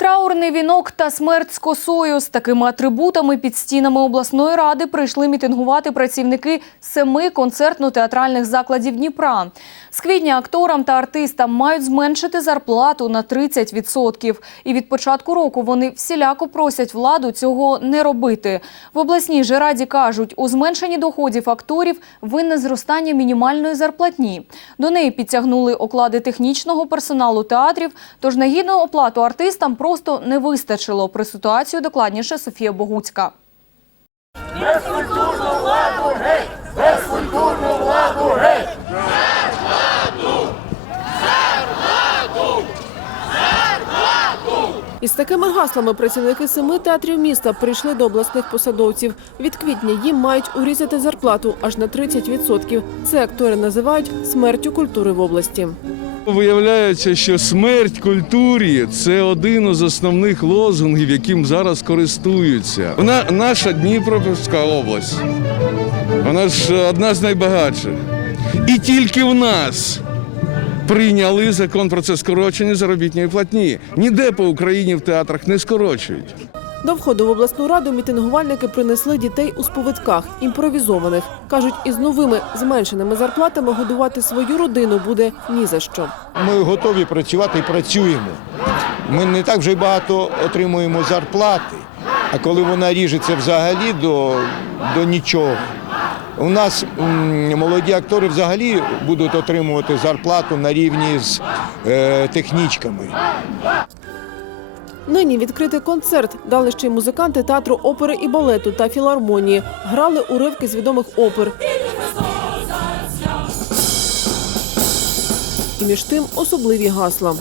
Траурний вінок та смерть з косою з такими атрибутами під стінами обласної ради прийшли мітингувати працівники семи концертно-театральних закладів Дніпра. З квітня акторам та артистам мають зменшити зарплату на 30%. І від початку року вони всіляко просять владу цього не робити. В обласній же раді кажуть, у зменшенні доходів акторів винне зростання мінімальної зарплатні. До неї підтягнули оклади технічного персоналу театрів, тож на гідну оплату артистам просто не вистачило. Про ситуацію докладніше Софія Богуцька. Із такими гаслами працівники семи театрів міста прийшли до обласних посадовців. Від квітня їм мають урізати зарплату аж на 30%. Це актори називають смертю культури в області. Виявляється, що смерть культурі це один із основних лозунгів, яким зараз користуються. Вона наша Дніпропетровська область. Вона ж одна з найбагатших. І тільки в нас прийняли закон про це скорочення заробітної платні. Ніде по Україні в театрах не скорочують. До входу в обласну раду мітингувальники принесли дітей у сповитках, імпровізованих. Кажуть, із новими зменшеними зарплатами годувати свою родину буде ні за що. Ми готові працювати і працюємо. Ми не так вже й багато отримуємо зарплати, а коли вона ріжеться взагалі до, до нічого. У нас молоді актори взагалі будуть отримувати зарплату на рівні з е, технічками. Нині відкритий концерт дали ще й музиканти театру опери і балету та філармонії. Грали уривки з відомих опер. І між тим особливі гасла.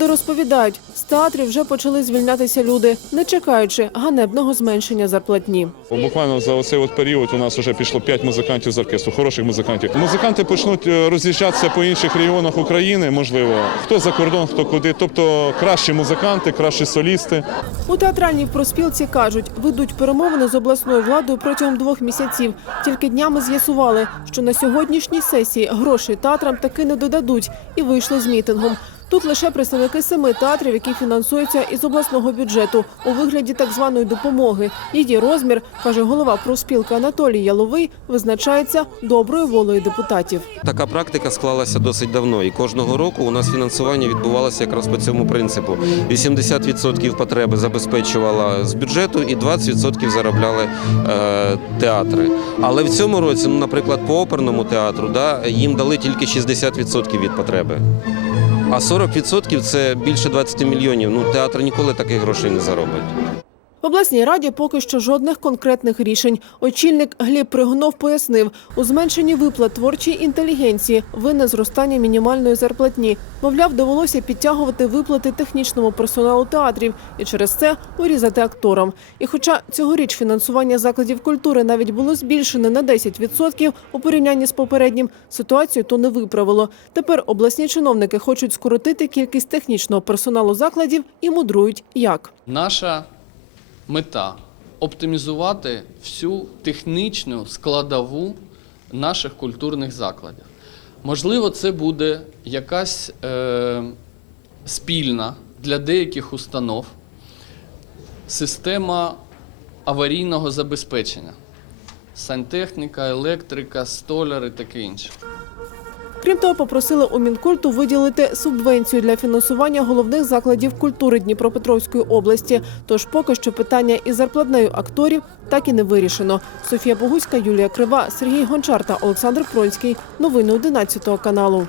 Люди розповідають, з театрів вже почали звільнятися люди, не чекаючи ганебного зменшення зарплатні. Буквально за оцей от період у нас вже пішло 5 музикантів з оркестру, хороших музикантів. Музиканти почнуть е, роз'їжджатися по інших регіонах України, можливо, хто за кордон, хто куди. Тобто кращі музиканти, кращі солісти. У театральній проспілці кажуть, ведуть перемовини з обласною владою протягом двох місяців. Тільки днями з'ясували, що на сьогоднішній сесії грошей театрам таки не додадуть і вийшли з мітингом. Тут лише представники семи театрів, які фінансуються із обласного бюджету у вигляді так званої допомоги. Її розмір, каже голова профспілки Анатолій Яловий, визначається доброю волею депутатів. Така практика склалася досить давно, і кожного року у нас фінансування відбувалося якраз по цьому принципу. 80% потреби забезпечувала з бюджету, і 20% заробляли е, театри. Але в цьому році, ну, наприклад, по оперному театру, да, їм дали тільки 60% від потреби. А 40% це більше 20 мільйонів. Ну, театр ніколи таких грошей не заробить. В обласній раді поки що жодних конкретних рішень. Очільник Гліб Пригонов пояснив, у зменшенні виплат творчій інтелігенції винне зростання мінімальної зарплатні. Мовляв, довелося підтягувати виплати технічному персоналу театрів і через це урізати акторам. І хоча цьогоріч фінансування закладів культури навіть було збільшене на 10% у порівнянні з попереднім, ситуацію то не виправило. Тепер обласні чиновники хочуть скоротити кількість технічного персоналу закладів і мудрують як. Наша мета оптимізувати всю технічну складову наших культурних закладів. Можливо, це буде якась е, спільна для деяких установ система аварійного забезпечення. Сантехніка, електрика, столяри, таке інше. Крім того, попросили у Мінкульту виділити субвенцію для фінансування головних закладів культури Дніпропетровської області. Тож поки що питання із зарплатнею акторів так і не вирішено. Софія Богуська, Юлія Крива, Сергій Гончар та Олександр Пронський. Новини 11 каналу.